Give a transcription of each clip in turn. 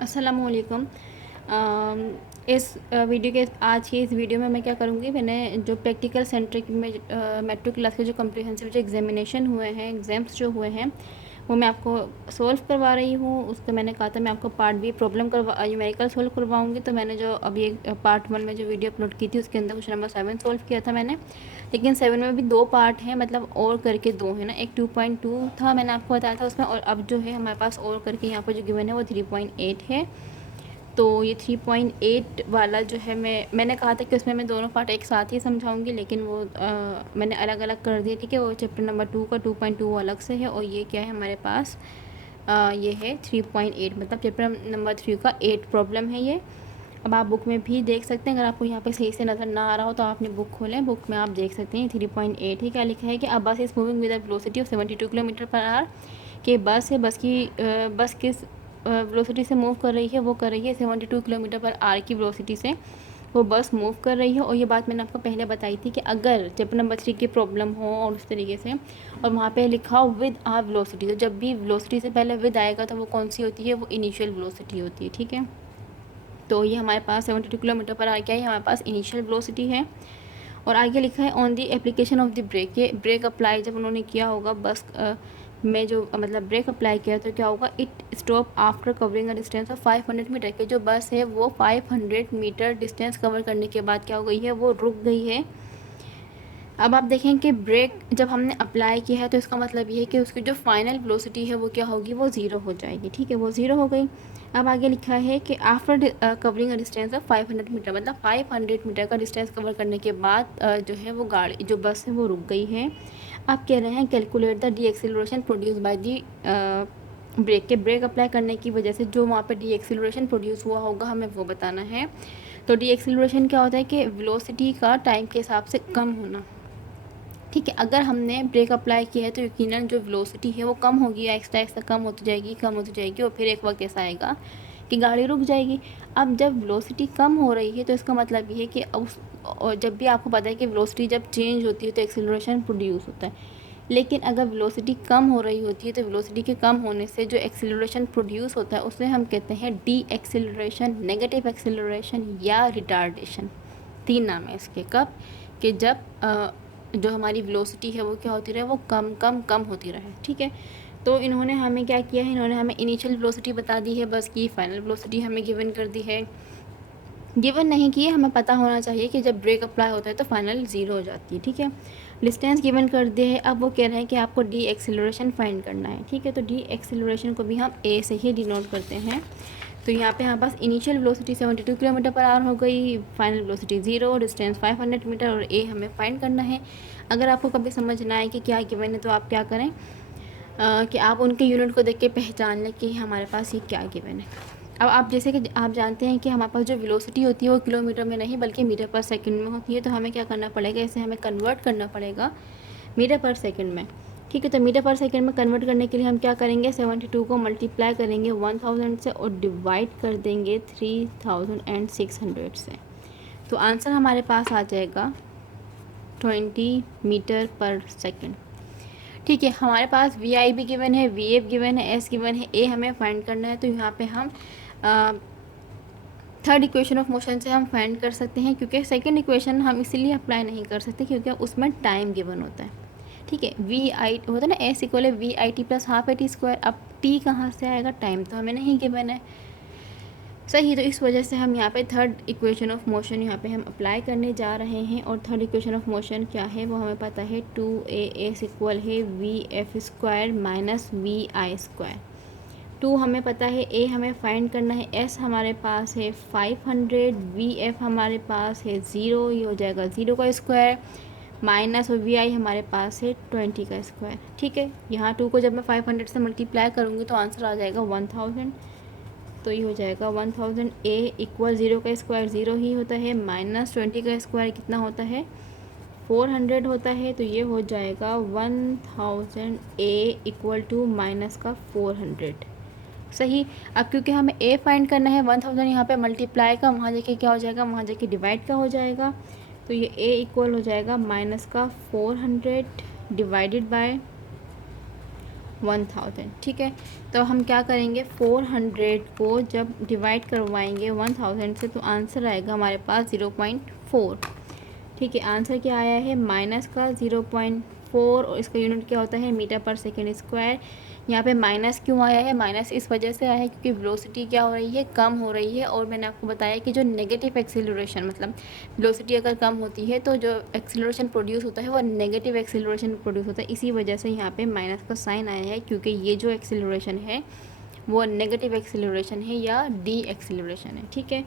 अस्सलामुअलैकुम। इस वीडियो के आज की इस वीडियो में मैं क्या करूँगी, मैंने जो प्रैक्टिकल सेंट्रिक में मेट्रो क्लास के जो कम्प्रिहेंसिव जो एग्जामिनेशन हुए हैं, एग्ज़ाम्स जो हुए हैं, वो मैं आपको सोल्व करवा रही हूँ। उसका मैंने कहा था मैं आपको part B problem numerical solve करवाऊँगी। तो मैंने जो अभी एक पार्ट 1 में जो वीडियो अपलोड की थी उसके अंदर क्वेश्चन नंबर 7 सोल्व किया था मैंने। लेकिन 7 में भी 2 पार्ट हैं, मतलब और करके 2 है ना। एक 2.2 था मैंने आपको बताया था उसमें, और अब जो है हमारे पास और करके यहाँ पर जो गिवन है वो 3.8 है। तो ये 3.8 वाला जो है मैंने कहा था कि उसमें मैं दोनों पार्ट एक साथ ही समझाऊंगी, लेकिन वो मैंने अलग अलग कर दिया। ठीक है, वो चैप्टर नंबर 2 का 2.2 अलग से है, और ये क्या है हमारे पास, ये है 3.8, मतलब चैप्टर नंबर 3 का 8 प्रॉब्लम है ये। अब आप बुक में भी देख सकते हैं, अगर आपको यहाँ पे सही से नज़र ना आ रहा हो तो आपने बुक खोलें, बुक में आप देख सकते हैं 3.8 है। क्या लिखा है कि अब बस is moving with velocity of 72 kilometre per our. कि बस है, बस किस वेलोसिटी से मूव कर रही है, वो कर रही है 72 किलोमीटर पर आवर की वेलोसिटी से वो बस मूव कर रही है। और ये बात मैंने आपको पहले बताई थी कि अगर चैप्टर नंबर 3 की प्रॉब्लम हो और उस तरीके से, और वहाँ पे लिखा हो विद आर वेलोसिटी, तो जब भी वेलोसिटी से पहले विद आएगा तो वो कौन सी होती है, वो इनिशियल वेलोसिटी होती है। ठीक है, तो ये हमारे पास 72 किलोमीटर पर आर क्या है, हमारे पास इनिशियल वेलोसिटी है। और आगे लिखा है on the application of the brake. ये ब्रेक अप्लाई जब उन्होंने किया होगा बस में जो मतलब ब्रेक अप्लाई किया तो क्या होगा, it stop after covering a distance of 500 metre. के जो बस है वो 500 मीटर डिस्टेंस कवर करने के बाद क्या हो गई है, वो रुक गई है। अब आप देखें कि ब्रेक जब हमने अप्लाई किया है तो इसका मतलब ये है कि उसकी जो फाइनल वेलोसिटी है वो क्या होगी, वो ज़ीरो हो जाएगी। ठीक है, वो ज़ीरो हो गई। अब आगे लिखा है कि after covering a distance of 500 metre, मतलब 500 मीटर का डिस्टेंस कवर करने के बाद जो है वो गाड़ी जो बस है वो रुक गई है। आप कह रहे हैं calculate the deceleration produce by the brake. के ब्रेक अप्लाई करने की वजह से जो वहाँ पे डी एक्सीलरेशन प्रोड्यूस हुआ होगा हमें वो बताना है। तो डी एक्सीलरेशन क्या होता है कि वेलोसिटी का टाइम के हिसाब से कम होना। ठीक है, अगर हमने ब्रेक अप्लाई किया है तो यकीनन जो वेलोसिटी है वो कम होगी, आहिस्ता आहिस्ता कम होती जाएगी, और फिर एक वक्त ऐसा आएगा कि गाड़ी रुक जाएगी। अब जब वेलोसिटी कम हो रही है तो इसका मतलब ये है कि और जब भी आपको पता है कि वेलोसिटी जब चेंज होती है तो एक्सीलरेशन प्रोड्यूस होता है। लेकिन अगर वेलोसिटी कम हो रही होती है तो वेलोसिटी के कम होने से जो एक्सीलरेशन प्रोड्यूस होता है उसे हम कहते हैं डी एक्सीलरेशन, नेगेटिव एक्सीलरेशन या रिटार्डेशन। 3 नाम है इसके। कब, कि जब जो हमारी वेलोसिटी है वो क्या होती रहे, वो कम कम कम होती रहे। ठीक है, तो इन्होंने हमें क्या किया है, इन्होंने हमें इनिशियल वेलोसिटी बता दी है बस की, फाइनल वेलोसिटी हमें गिवन कर दी है। गिवन नहीं की है, हमें पता होना चाहिए कि जब ब्रेक अप्लाई होता है तो फाइनल ज़ीरो हो जाती है। ठीक है, डिस्टेंस गिवन कर दिए है। अब वो कह रहे हैं कि आपको डी एक्सीलरेशन फाइंड करना है। ठीक है, तो डी एक्सीलरेशन को भी हम ए से ही डिनोट करते हैं। तो यहाँ पे हमारे पास initial velocity 72 kilometre per hour हो गई, फाइनल वेलोसिटी 0, डिस्टेंस 500 मीटर, और ए हमें फाइंड करना है। अगर आपको कभी समझ ना आए कि क्या गिवन है तो आप क्या करें, कि आप उनके यूनिट को देख के पहचान लें कि हमारे पास ये क्या गिवन है। अब आप जैसे कि आप जानते हैं कि हमारे पास जो वेलोसिटी होती है वो किलोमीटर में नहीं बल्कि मीटर पर सेकंड में होती है। तो हमें क्या करना पड़ेगा, इसे हमें कन्वर्ट करना पड़ेगा मीटर पर सेकंड में। ठीक है, तो मीटर पर सेकंड में कन्वर्ट करने के लिए हम क्या करेंगे, 72 को मल्टीप्लाई करेंगे 1000 से और डिवाइड कर देंगे 3600 से। तो आंसर हमारे पास आ जाएगा 20 मीटर पर सेकंड। ठीक है, हमारे पास वी आई भी गिवन है, वी एफ गिवन है, एस गिवन है, ए हमें फाइंड करना है। तो यहाँ पे हम थर्ड इक्वेशन ऑफ मोशन से हम फाइंड कर सकते हैं, क्योंकि सेकंड इक्वेशन हम इसीलिए अप्लाई नहीं कर सकते क्योंकि उसमें टाइम गिवन होता है। ठीक है, वी आई होता है ना, एस इक्वल है V I T plus half A T square. अब टी कहाँ से आएगा, टाइम तो हमें नहीं गिवन है। सही, तो इस वजह से हम यहाँ पे थर्ड इक्वेशन ऑफ मोशन यहाँ पे हम अप्लाई करने जा रहे हैं। और थर्ड इक्वेशन ऑफ मोशन क्या है वो हमें पता है, 2a एस इक्वल है V F square minus V I square. 2 हमें पता है, a हमें फाइंड करना है, s हमारे पास है 500, वी एफ हमारे पास है 0, ये हो जाएगा 0 का स्क्वायर माइनस, और वी आई हमारे पास है 20 का स्क्वायर। ठीक है, यहाँ 2 को जब मैं 500 से मल्टीप्लाई करूँगी तो आंसर आ जाएगा 1000। तो ये हो जाएगा 1000, a इक्वल 0 का स्क्वायर 0 ही होता है, माइनस 20 का स्क्वायर कितना होता है, 400 होता है। तो ये हो जाएगा 1000 a इक्वल टू माइनस का 400। सही, अब क्योंकि हमें a फाइंड करना है, 1000 यहाँ पे मल्टीप्लाई का, वहाँ जाके क्या हो जाएगा, वहाँ जाके डिवाइड का हो जाएगा। तो ये a इक्वल हो जाएगा माइनस का 400 डिवाइडेड बाय 1000, ठीक है। तो हम क्या करेंगे, 400 को जब डिवाइड करवाएंगे 1000 से तो आंसर आएगा हमारे पास 0.4, ठीक है। आंसर क्या आया है, माइनस का 0.4, और इसका यूनिट क्या होता है, मीटर पर सेकेंड स्क्वायर। यहाँ पे माइनस क्यों आया है, माइनस इस वजह से आया है क्योंकि वेलोसिटी क्या हो रही है, कम हो रही है। और मैंने आपको बताया कि जो नेगेटिव एक्सीलरेशन, मतलब वेलोसिटी अगर कम होती है तो जो एक्सीलरेशन प्रोड्यूस होता है वो नेगेटिव एक्सीलरेशन प्रोड्यूस होता है। इसी वजह से यहाँ पे माइनस का साइन आया है, क्योंकि ये जो एक्सीलरेशन है वो नेगेटिव एक्सीलरेशन है या डी एक्सीलरेशन है, ठीक है।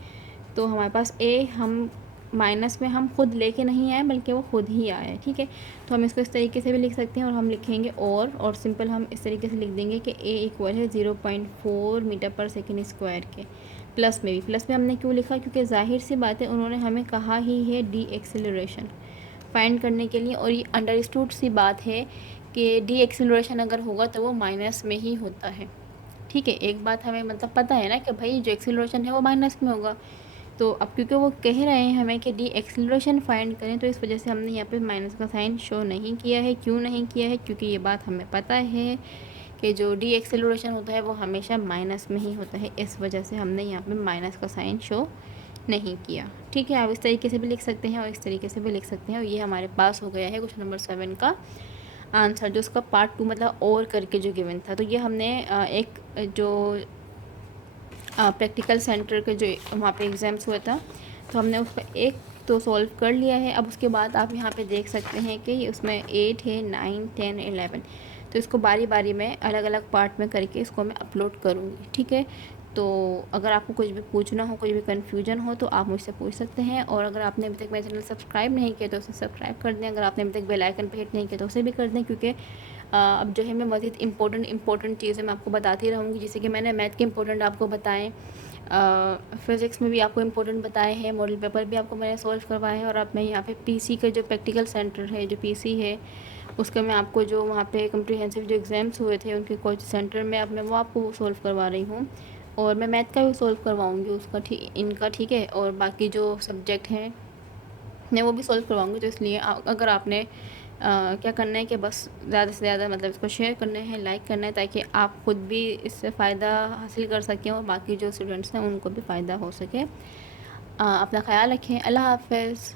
तो हमारे पास ए, हम माइनस में हम खुद लेके नहीं आए बल्कि वो खुद ही आया है, ठीक है। तो हम इसको इस तरीके से भी लिख सकते हैं, और हम लिखेंगे और सिंपल हम इस तरीके से लिख देंगे कि ए इक्वल है 0.4 मीटर पर सेकेंड स्क्वायर के। प्लस में भी, प्लस में हमने क्यों लिखा, क्योंकि जाहिर सी बात है उन्होंने हमें कहा ही है डी एक्सेलरेशन फाइंड करने के लिए, और ये अंडरस्टूड सी बात है कि डी एक्सेलरेशन अगर होगा तो वो माइनस में ही होता है, ठीक है। एक बात हमें मतलब पता है ना कि भाई जो एक्सेलरेशन है वो माइनस में होगा। तो अब क्योंकि वो कह रहे हैं हमें कि डी एक्सेलरेशन फाइंड करें, तो इस वजह से हमने यहाँ पे माइनस का साइन शो नहीं किया है। क्यों नहीं किया है, क्योंकि ये बात हमें पता है कि जो डी एक्सेलरेशन होता है वो हमेशा माइनस में ही होता है। इस वजह से हमने यहाँ पे माइनस का साइन शो नहीं किया, ठीक है। आप इस तरीके से भी लिख सकते हैं और इस तरीके से भी लिख सकते हैं। और ये हमारे पास हो गया है क्वेश्चन नंबर 7 का आंसर, जो उसका पार्ट 2 मतलब और करके जो गिवन था। तो ये हमने एक जो प्रैक्टिकल सेंटर के जो वहाँ पे एग्ज़ाम्स हुआ था, तो हमने उसका एक तो सॉल्व कर लिया है। अब उसके बाद आप यहाँ पे देख सकते हैं कि उसमें 8 है, 9, 10, 11, तो इसको बारी बारी में अलग अलग पार्ट में करके इसको मैं अपलोड करूँगी, ठीक है। तो अगर आपको कुछ भी पूछना हो, कुछ भी कन्फ्यूजन हो तो आप मुझसे पूछ सकते हैं। और अगर आपने अभी तक मेरा चैनल सब्सक्राइब नहीं किया तो उसे सब्सक्राइब कर दें। अगर आपने अभी तक बेल आइकन पर हिट नहीं किया तो उसे भी कर दें, क्योंकि अब जो है मैं मज़ीद इम्पोर्टेंट चीज़ें मैं आपको बताती रहूँगी। जैसे कि मैंने मैथ के इम्पोर्टेंट आपको बताएँ, फ़िज़िक्स में भी आपको इम्पोर्टेंट बताए हैं, मॉडल पेपर भी आपको मैंने सॉल्व करवाए हैं। और अब मैं यहाँ पे पीसी का जो प्रैक्टिकल सेंटर है, जो पीसी है, उसका मैं आपको जो वहाँ पे कम्प्रीहेंसिव जो एग्ज़ाम्स हुए थे उनके कोचिंग सेंटर में अब मैं वो आपको सॉल्व करवा रही हूँ। और मैं मैथ का भी सॉल्व करवाऊँगी उसका, इनका, ठीक है। और बाकी जो सब्जेक्ट हैं मैं वो भी सॉल्व करवाऊँगी। तो इसलिए अगर आपने क्या करना है कि बस ज़्यादा से ज़्यादा मतलब इसको शेयर करना है, लाइक करना है, ताकि आप खुद भी इससे फ़ायदा हासिल कर सकें और बाकी जो स्टूडेंट्स हैं उनको भी फ़ायदा हो सके। अपना ख्याल रखें। अल्लाह हाफ़िज़।